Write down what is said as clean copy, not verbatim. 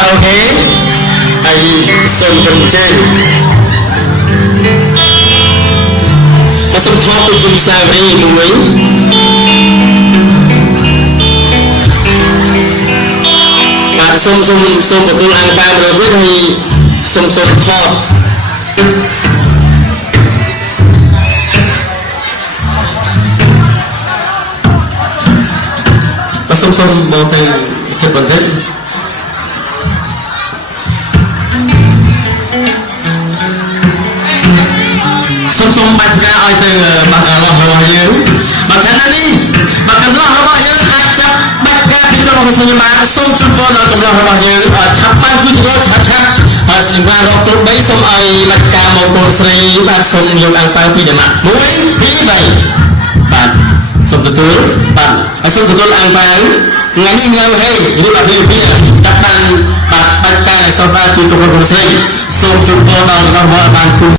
អូខេហើយសូមក្រុមជើងមកសូមថតទូគុំសាវរីមួយបាទសូមទទួលអង្គការមួយទៀតហើយសូមថតសូមមកទៅចិត្តបន្តិចសូមបាច់ការឲ្យទៅបាត់របស់យើងបើខាងនេះបើកំឡោះរបស់យើងអាចចាប់បាច់ការពីក្រុមហ៊ុនសញ្ញាបានសូមជូនពរដល់កំឡោះរបស់យើងឆាប់បានគឺទៅឆាប់ហើយសញ្ញារកគ្រប់3សូមឲ្យបាច់ការមកកូនស្រីបាទសូមយកអង្គប៉ាវពីដំណាក់1 2 3បាទសូមទទួលបាទហើយសូមទទួលអង្គប៉ាវថ្ងៃនេះនៅហេរៀបអភិភិចាប់បានបាទបាច់ការសរសើរពីក្រុមហ៊ុនស្រីសូមជូនពរដល់របស់បាន